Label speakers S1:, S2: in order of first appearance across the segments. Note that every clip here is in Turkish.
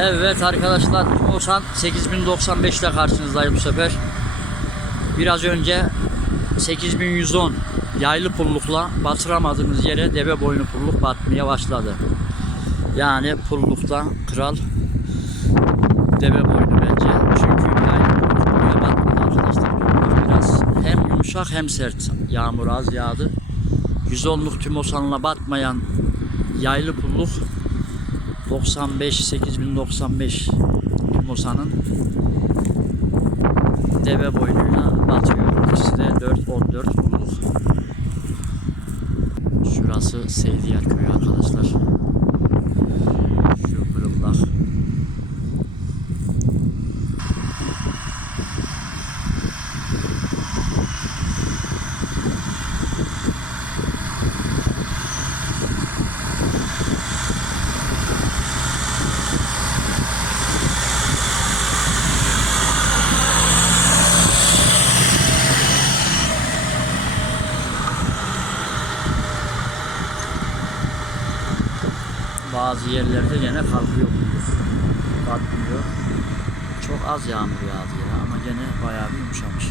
S1: Evet arkadaşlar Osan 8095 ile karşınızdayım bu sefer. Biraz önce 8110 yaylı pullukla batıramadığımız yere deve boynu pulluk batmaya başladı. Yani pullukta kral deve boynu bence. Çünkü yaylı pulluk buraya batmadı arkadaşlar. Biraz hem yumuşak hem sert. Yağmur az yağdı. 110'luk tüm Osan'la batmayan yaylı pulluk 95 8095 Musa'nın deve boynuyla batıyor. İkisi de 4 14 bulduk. Şurası Seydiyar köyü arkadaşlar. Bazı yerlerde gene kalkıyor bulduk. Batmıyor. Çok az yağmur yağdı ya ama gene bayağı bir yumuşamış.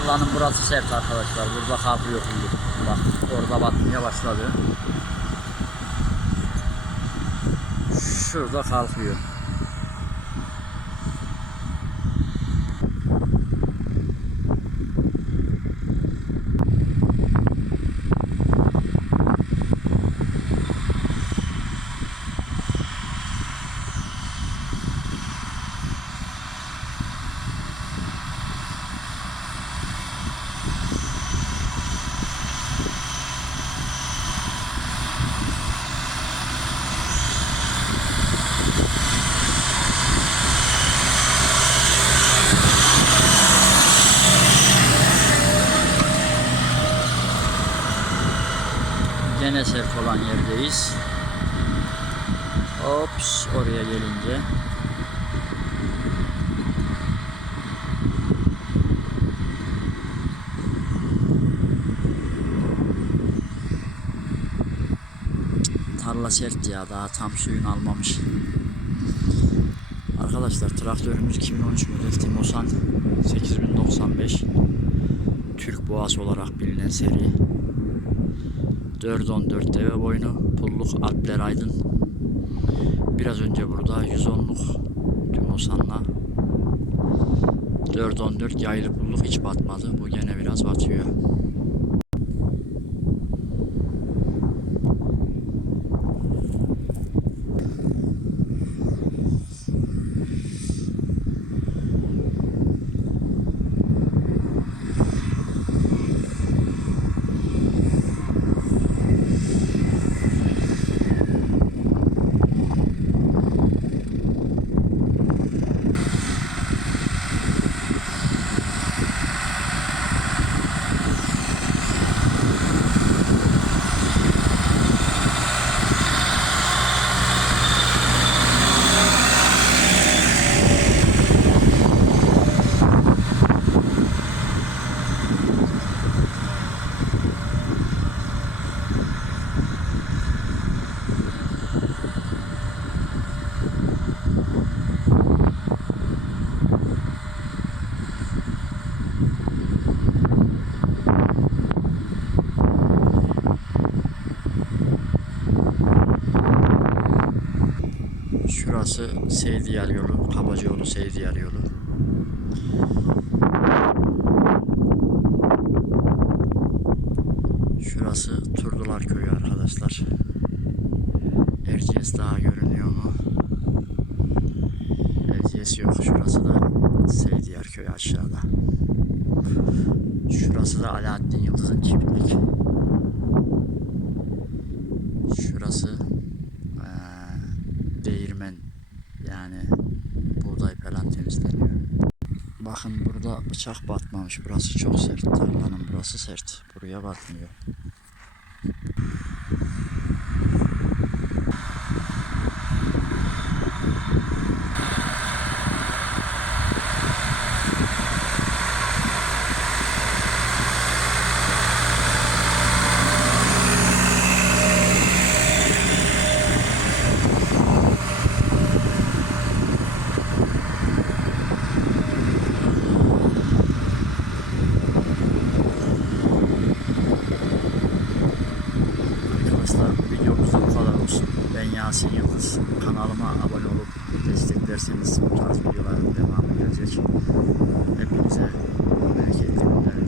S1: Tarlanın burası sert arkadaşlar. Burada kalkıyor kulluk. Bak orada batmaya başladı. Şurada kalkıyor. Gene sert olan yerdeyiz. Ops oraya gelince. Tarla sert ya daha tam suyunu almamış. Arkadaşlar traktörümüz 2013 model Timosan 8095 Türk Boğası olarak bilinen seri 414 deve boynu, pulluk Alpler Aydın. Biraz önce burada 110'luk Tümosan'la 414 yaylı pulluk hiç batmadı. Bu gene biraz batıyor. Şurası Seydiyar yolu, Kabacıoğlu Seydiyar yolu. Yıldızlar Köyü arkadaşlar. Erciyes daha görünüyor mu? Erciyes yok. Şurası da Seydiyar Köyü aşağıda. Şurası da Alaaddin Yıldız'ın çiftlik. Bıçak batmamış. Burası çok sert. Tarlanın burası sert. Buraya batmıyor. Ben Yasin Yıldız. Kanalıma abone olup desteklerseniz bu tarz videoların devamı gelecek. Hepinize bereketli günler.